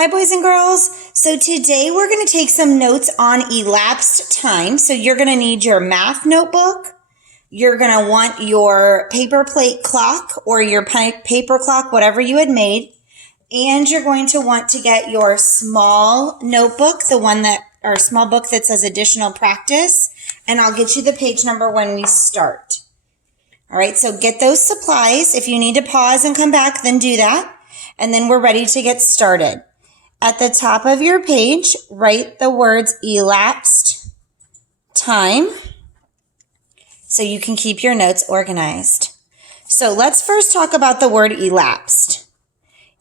Hi, boys and girls. So today we're going to take some notes on elapsed time. So you're going to need your math notebook. You're going to want your paper plate clock or your paper clock, whatever you had made. And you're going to want to get your small notebook, small book that says additional practice. And I'll get you the page number when we start. All right, so get those supplies. If you need to pause and come back, then do that. And then we're ready to get started. At the top of your page, write the words elapsed time so you can keep your notes organized. So let's first talk about the word elapsed.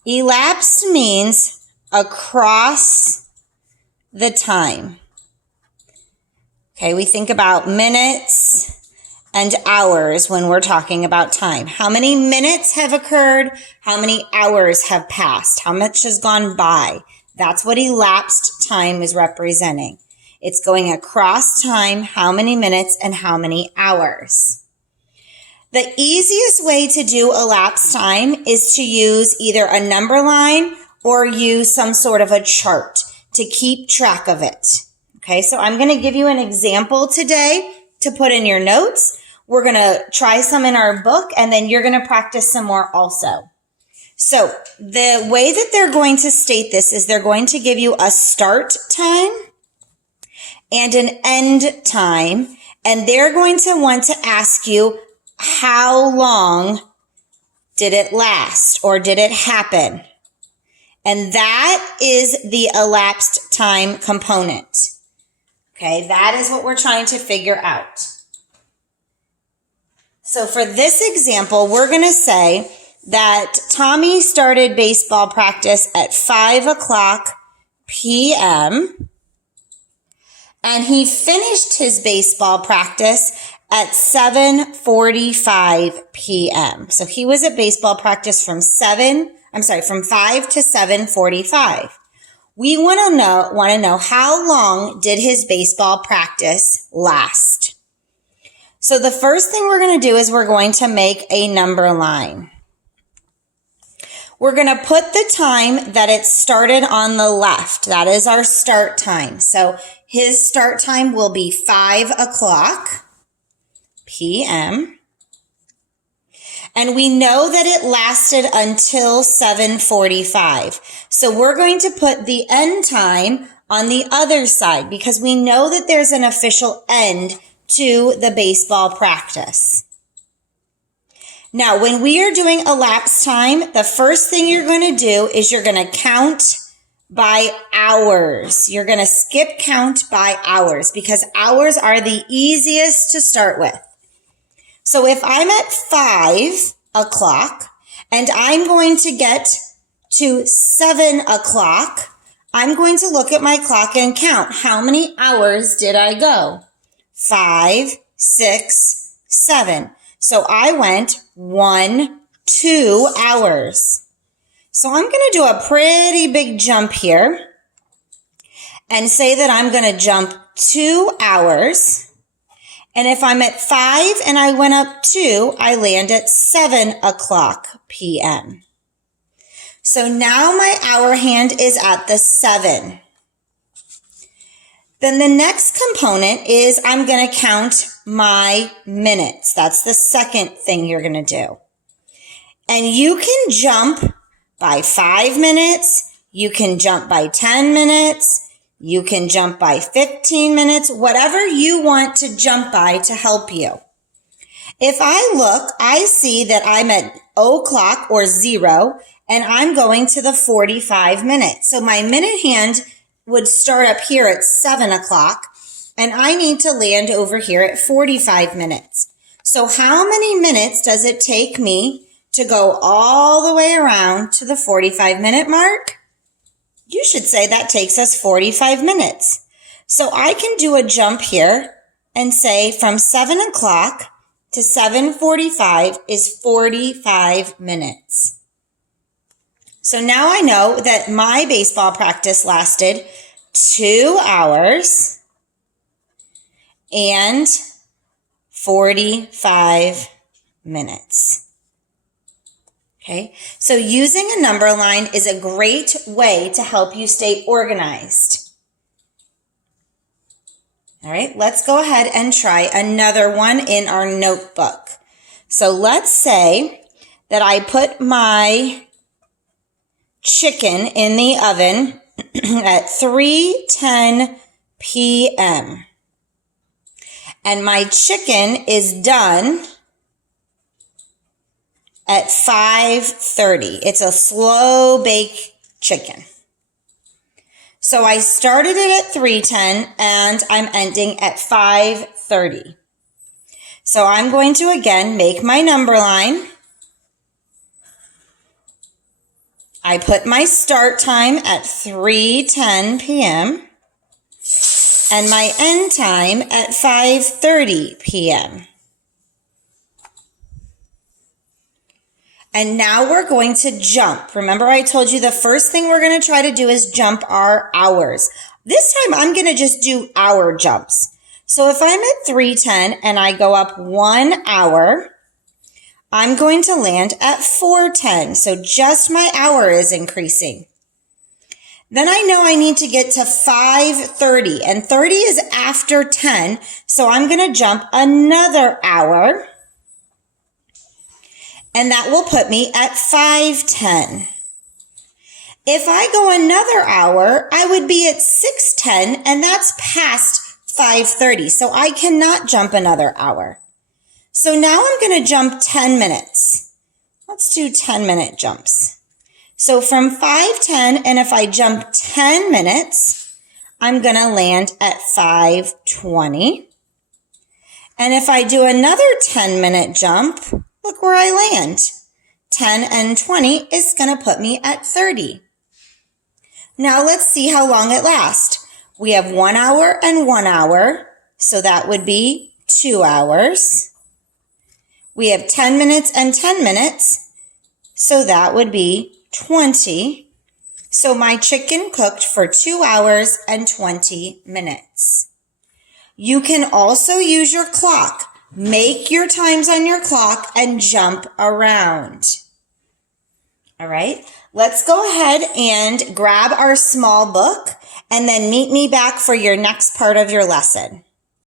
Elapsed means across the time. Okay, we think about minutes and hours when we're talking about time. How many minutes have occurred? How many hours have passed? How much has gone by? That's what elapsed time is representing. It's going across time, how many minutes and how many hours. The easiest way to do elapsed time is to use either a number line or use some sort of a chart to keep track of it. Okay, so I'm going to give you an example today to put in your notes. We're going to try some in our book, and then you're going to practice some more also. So the way that they're going to state this is they're going to give you a start time and an end time, and they're going to want to ask you, how long did it last or did it happen? And that is the elapsed time component. Okay, that is what we're trying to figure out. So for this example, we're going to say that Tommy started baseball practice at 5:00 p.m. and he finished his baseball practice at 7:45 p.m. So he was at baseball practice from 5 to 7:45. We want to know how long did his baseball practice last? So the first thing we're going to do is we're going to make a number line. We're going to put the time that it started on the left. That is our start time. So his start time will be 5:00 p.m. And we know that it lasted until 7:45. So we're going to put the end time on the other side because we know that there's an official end to the baseball practice. Now, when we are doing elapsed time, the first thing you're going to do is you're going to count by hours. You're going to skip count by hours because hours are the easiest to start with. So if I'm at 5:00 and I'm going to get to 7:00, I'm going to look at my clock and count. How many hours did I go? 5, 6, 7. So I went 1, 2 hours. So I'm going to do a pretty big jump here and say that I'm going to jump 2 hours. And if I'm at 5 and I went up 2, I land at 7:00 p.m. So now my hour hand is at the 7. Then the next component is I'm going to count my minutes. That's the second thing you're going to do. And you can jump by 5 minutes. You can jump by 10 minutes. You can jump by 15 minutes, whatever you want to jump by to help you. If I look, I see that I'm at 0 or 0, and I'm going to the 45 minutes. So my minute hand would start up here at 7:00, and I need to land over here at 45 minutes. So how many minutes does it take me to go all the way around to the 45-minute mark? You should say that takes us 45 minutes. So I can do a jump here and say from 7:00 to 7:45 is 45 minutes. So now I know that my baseball practice lasted 2 hours and 45 minutes. Okay, so using a number line is a great way to help you stay organized. All right, let's go ahead and try another one in our notebook. So let's say that I put my chicken in the oven at 3:10 p.m. and my chicken is done at 5:30. It's a slow bake chicken. So I started it at 3:10 and I'm ending at 5:30. So I'm going to again make my number line. I put my start time at 3:10 p.m. and my end time at 5:30 p.m. And now we're going to jump. Remember I told you the first thing we're going to try to do is jump our hours. This time I'm going to just do hour jumps. So if I'm at 3:10 and I go up 1 hour, I'm going to land at 4:10. So just my hour is increasing. Then I know I need to get to 5:30 and 30 is after 10. So I'm going to jump another hour and that will put me at 5:10. If I go another hour, I would be at 6:10 and that's past 5:30. So I cannot jump another hour. So now I'm going to jump 10 minutes. Let's do 10-minute jumps. So from 5:10, and if I jump 10 minutes, I'm going to land at 5:20. And if I do another 10-minute jump, look where I land. 10 and 20 is going to put me at 30. Now let's see how long it lasts. We have 1 hour and 1 hour, so that would be 2 hours. We have 10 minutes and 10 minutes, so that would be 20. So my chicken cooked for 2 hours and 20 minutes. You can also use your clock. Make your times on your clock and jump around. All right, let's go ahead and grab our small book and then meet me back for your next part of your lesson.